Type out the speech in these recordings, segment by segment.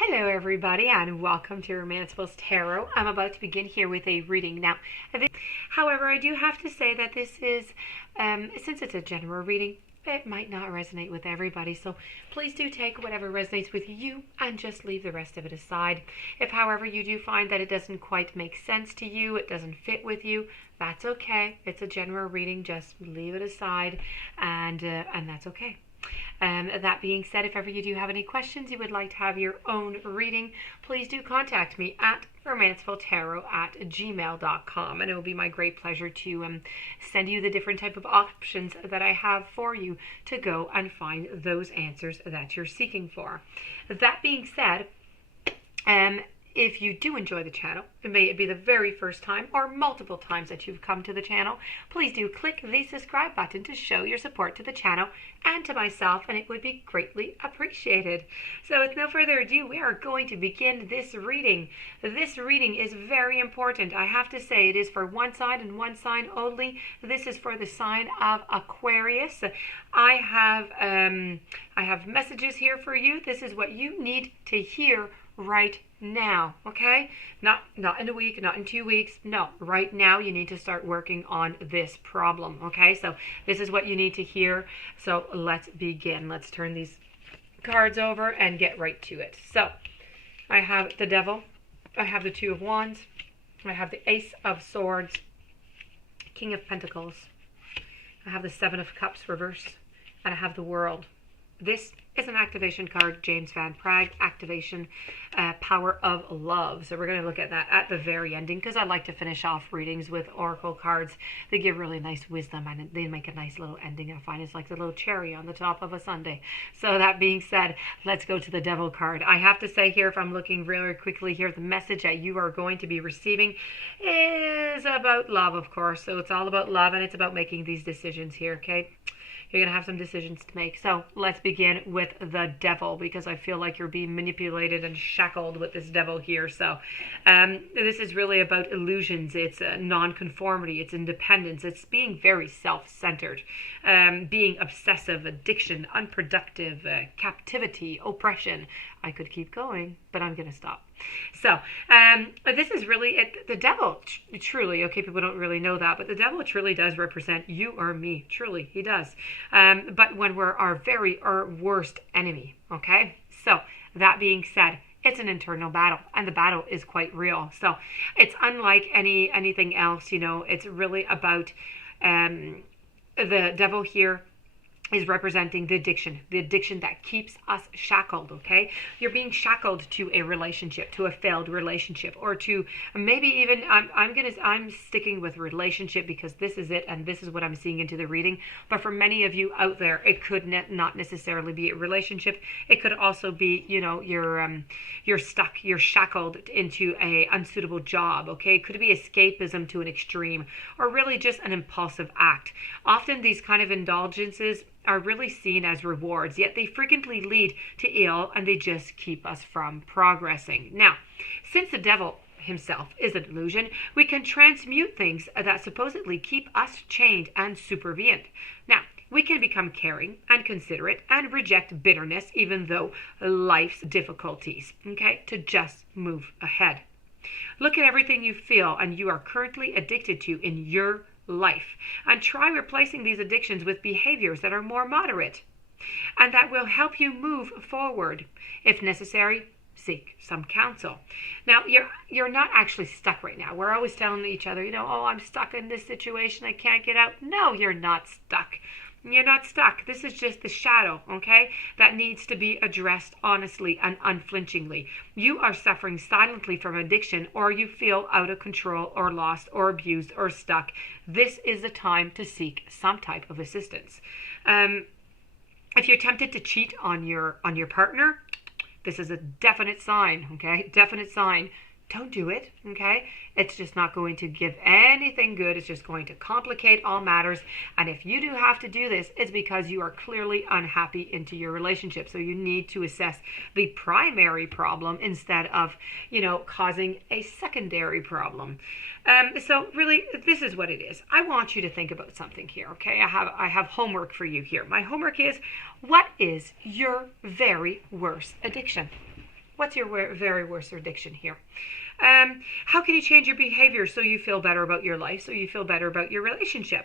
Hello everybody and welcome to Romancefull's Tarot. I'm about to begin here with a reading. Now, however, I do have to say that this is, since it's a general reading, it might not resonate with everybody. So please do take whatever resonates with you and just leave the rest of it aside. If, however, you do find that it doesn't quite make sense to you, it doesn't fit with you, that's okay. It's a general reading. Just leave it aside and that's okay. That being said, if ever you do have any questions, you would like to have your own reading, please do contact me at romancefulltarot@gmail.com, and it will be my great pleasure to send you the different type of options that I have for you to go and find those answers that you're seeking for. That being said, if you do enjoy the channel, may it be the very first time or multiple times that you've come to the channel, please do click the subscribe button to show your support to the channel and to myself, and it would be greatly appreciated. So with no further ado, we are going to begin this reading. This reading is very important. I have to say it is for one sign and one sign only. This is for the sign of Aquarius. I have messages here for you. This is what you need to hear right now, okay? Not in a week, not in 2 weeks. No, right now you need to start working on this problem, okay? So this is what you need to hear. So let's begin. Let's turn these cards over and get right to it. So I have the Devil, I have the Two of Wands, I have the Ace of Swords, King of Pentacles, I have the Seven of Cups reversed, and I have the World. This is an activation card, James Van Praagh, activation, power of love. So we're going to look at that at the very ending, because I like to finish off readings with oracle cards. They give really nice wisdom and they make a nice little ending. I find it's like the little cherry on the top of a sundae. So that being said, let's go to the Devil card. I have to say here, if I'm looking really quickly here, the message that you are going to be receiving is about love, of course. So it's all about love, and it's about making these decisions here, okay? You're going to have some decisions to make. So let's begin with the Devil, because I feel like you're being manipulated and shackled with this Devil here. So this is really about illusions. It's non-conformity. It's independence. It's being very self-centered, being obsessive, addiction, unproductive, captivity, oppression. I could keep going, but I'm going to stop. So this is really it. The Devil truly, okay, people don't really know that, but the Devil truly does represent you or me. Truly, he does. But when we're our worst enemy, okay? So that being said, it's an internal battle, and the battle is quite real. So it's unlike anything else, you know. It's really about the Devil here is representing the addiction that keeps us shackled, okay? You're being shackled to a relationship, to a failed relationship, or to maybe even, I'm sticking with relationship because this is it, and this is what I'm seeing into the reading. But for many of you out there, it could not necessarily be a relationship. It could also be, you know, you're stuck, you're shackled into a unsuitable job, okay? It could be escapism to an extreme, or really just an impulsive act. Often these kind of indulgences are really seen as rewards, yet they frequently lead to ill, and they just keep us from progressing. Now, since the Devil himself is a delusion, we can transmute things that supposedly keep us chained and supervenient. Now, we can become caring and considerate and reject bitterness, even though life's difficulties, okay, to just move ahead. Look at everything you feel and you are currently addicted to in your life, and try replacing these addictions with behaviors that are more moderate and that will help you move forward. If necessary, seek some counsel. Now, you're not actually stuck right now. We're always telling each other, you know, oh, I'm stuck in this situation, I can't get out. No, you're not stuck. You're not stuck. This is just the shadow, okay, that needs to be addressed honestly and unflinchingly. You are suffering silently from addiction, or you feel out of control or lost or abused or stuck. This is the time to seek some type of assistance. If you're tempted to cheat on your partner, this is a definite sign, okay? Definite sign. Don't do it, okay? It's just not going to give anything good. It's just going to complicate all matters. And if you do have to do this, it's because you are clearly unhappy into your relationship. So you need to assess the primary problem instead of, you know, causing a secondary problem. So really, this is what it is. I want you to think about something here, okay? I have homework for you here. My homework is, what is your very worst addiction? What's your very worst addiction here? How can you change your behavior so you feel better about your life, so you feel better about your relationship?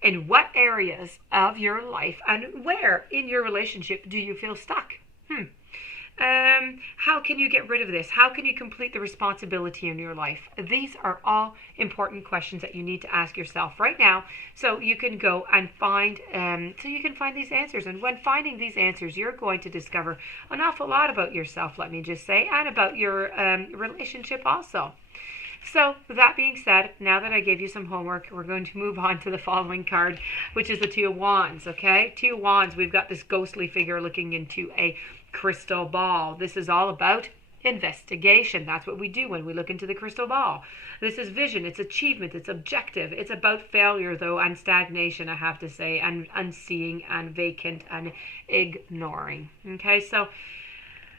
In what areas of your life and where in your relationship do you feel stuck? How can you get rid of this? How can you complete the responsibility in your life? These are all important questions that you need to ask yourself right now, so you can go and find these answers. And when finding these answers, you're going to discover an awful lot about yourself, let me just say, and about your relationship also. So, that being said, now that I gave you some homework, we're going to move on to the following card, which is the Two of Wands, okay? Two of Wands, we've got this ghostly figure looking into a crystal ball. This is all about investigation. That's what we do when we look into the crystal ball. This is vision, it's achievement, it's objective. It's about failure, though, and stagnation, I have to say, and unseeing and vacant and ignoring, okay? So,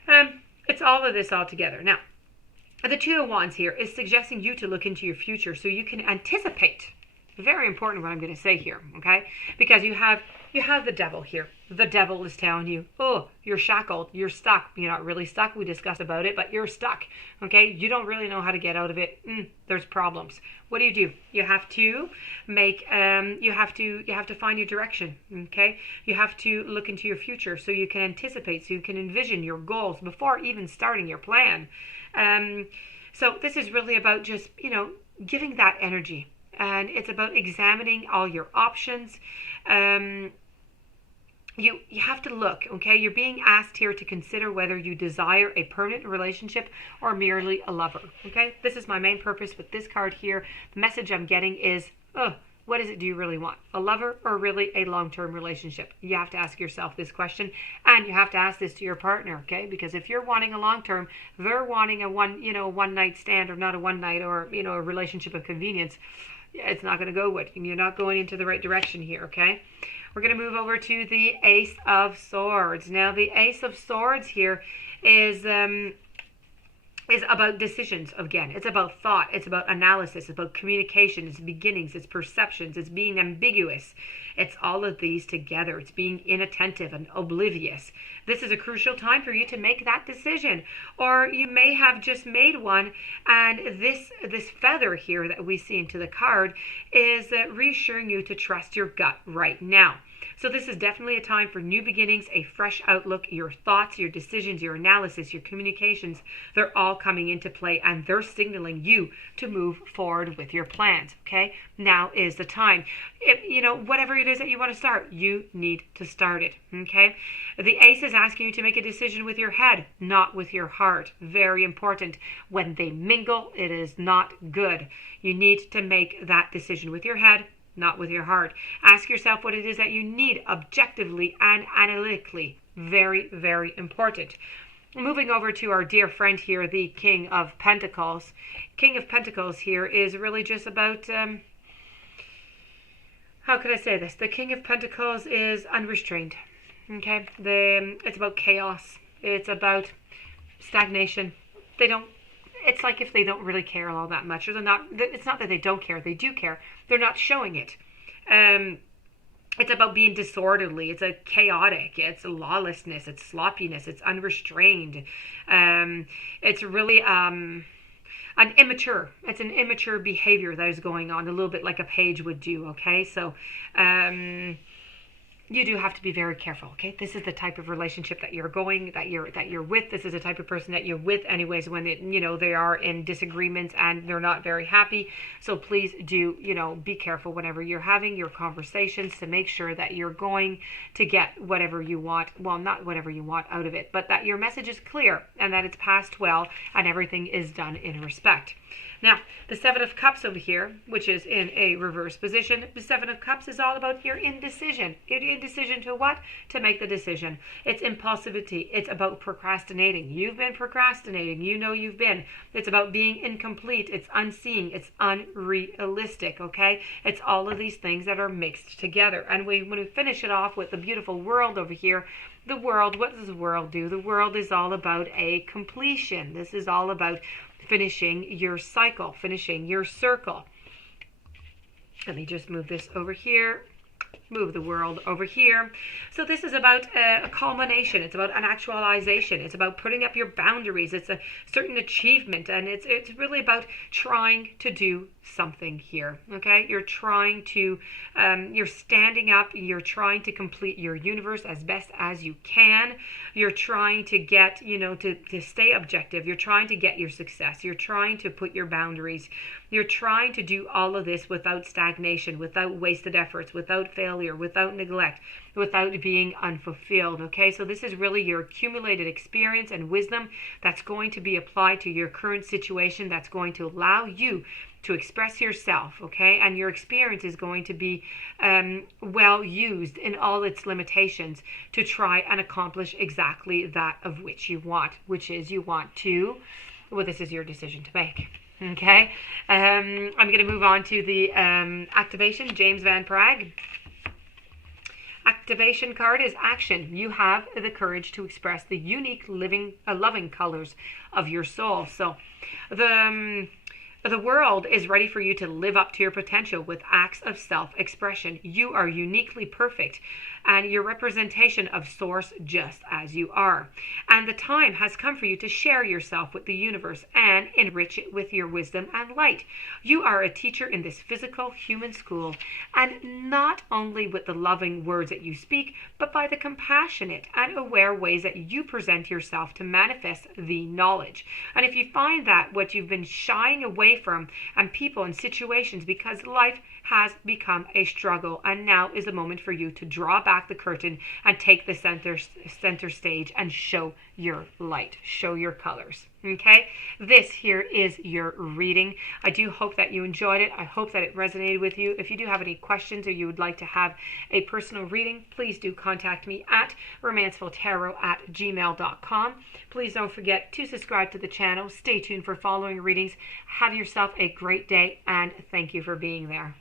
it's all of this all together. Now, the Two of Wands here is suggesting you to look into your future so you can anticipate. Very important what I'm going to say here, okay? Because you have the devil here. The devil is telling you, oh, you're shackled, you're stuck. You're not really stuck. We discussed about it, but you're stuck, okay? You don't really know how to get out of it. There's problems. What do? You have to make, you have to find your direction, okay? You have to look into your future so you can anticipate, so you can envision your goals before even starting your plan. So this is really about just, giving that energy. And it's about examining all your options. You have to look, okay? You're being asked here to consider whether you desire a permanent relationship or merely a lover, okay? This is my main purpose with this card here. The message I'm getting is, what is it do you really want? A lover or really a long-term relationship? You have to ask yourself this question, and you have to ask this to your partner, okay? Because if you're wanting a long-term, they're wanting a one-night stand, or not a one night, or, a relationship of convenience. It's not going to go good. You're not going into the right direction here, okay? We're going to move over to the Ace of Swords. Now, the Ace of Swords here is about decisions again. It's about thought. It's about analysis. It's about communication. It's beginnings. It's perceptions. It's being ambiguous. It's all of these together. It's being inattentive and oblivious. This is a crucial time for you to make that decision. Or you may have just made one, and this feather here that we see into the card is reassuring you to trust your gut right now. So this is definitely a time for new beginnings, a fresh outlook. Your thoughts, your decisions, your analysis, your communications, they're all coming into play, and they're signaling you to move forward with your plans, okay? Now is the time. Whatever it is that you want to start, you need to start it, okay? The Ace is asking you to make a decision with your head, not with your heart. Very important. When they mingle, it is not good. You need to make that decision with your head, not with your heart. Ask yourself what it is that you need objectively and analytically. Very, very important. Moving over to our dear friend here, the King of Pentacles. King of Pentacles here is really just about, how could I say this? The King of Pentacles is unrestrained. Okay? It's about chaos. It's about stagnation. It's like if they don't really care all that much, or it's not that they don't care, they do care. They're not showing it. It's about being disorderly. It's a chaotic. It's lawlessness. It's sloppiness. It's unrestrained. It's really an immature. It's an immature behavior that is going on, a little bit like a page would do. Okay, so you do have to be very careful, okay? This is the type of relationship that you're with. This is the type of person that you're with anyways when they are in disagreements and they're not very happy. So please do, be careful whenever you're having your conversations to make sure that you're going to get whatever you want. Well, not whatever you want out of it, but that your message is clear and that it's passed well and everything is done in respect. Now, the Seven of Cups over here, which is in a reverse position, the Seven of Cups is all about your indecision. Indecision to what? To make the decision. It's impulsivity. It's about procrastinating. You've been procrastinating. You've been. It's about being incomplete. It's unseeing. It's unrealistic, okay? It's all of these things that are mixed together. And when we finish it off with the beautiful World over here, the World, what does the World do? The World is all about a completion. This is all about finishing your cycle, finishing your circle. Let me just move this over here. move the world over here. So this is about a culmination. It's about an actualization. It's about putting up your boundaries. It's a certain achievement, and it's really about trying to do something here. Okay, you're trying to you're standing up. You're trying to complete your universe as best as you can. You're trying to get, you know, to stay objective. You're trying to get your success. You're trying to put your boundaries. You're trying to do all of this without stagnation, without wasted efforts, without failure, without neglect, without being unfulfilled. Okay, so this is really your accumulated experience and wisdom that's going to be applied to your current situation, that's going to allow you to express yourself, okay? And your experience is going to be well used in all its limitations to try and accomplish exactly that of which you want, which is you want to, well, this is your decision to make. Okay, I'm going to move on to the activation, James Van Praagh. Activation card is action. You have the courage to express the unique loving colors of your soul. So the world is ready for you to live up to your potential with acts of self-expression. You are uniquely perfect and your representation of source just as you are. And the time has come for you to share yourself with the universe and enrich it with your wisdom and light. You are a teacher in this physical human school, and not only with the loving words that you speak, but by the compassionate and aware ways that you present yourself to manifest the knowledge. And if you find that what you've been shying away from and people and situations because life has become a struggle, and now is the moment for you to draw back the curtain and take the center stage and show your light, show your colors. Okay, this here is your reading. I do hope that you enjoyed it. I hope that it resonated with you. If you do have any questions or you would like to have a personal reading, please do contact me at romancefulltarot@gmail.com. Please don't forget to subscribe to the channel. Stay tuned for following readings. Have yourself a great day, and thank you for being there.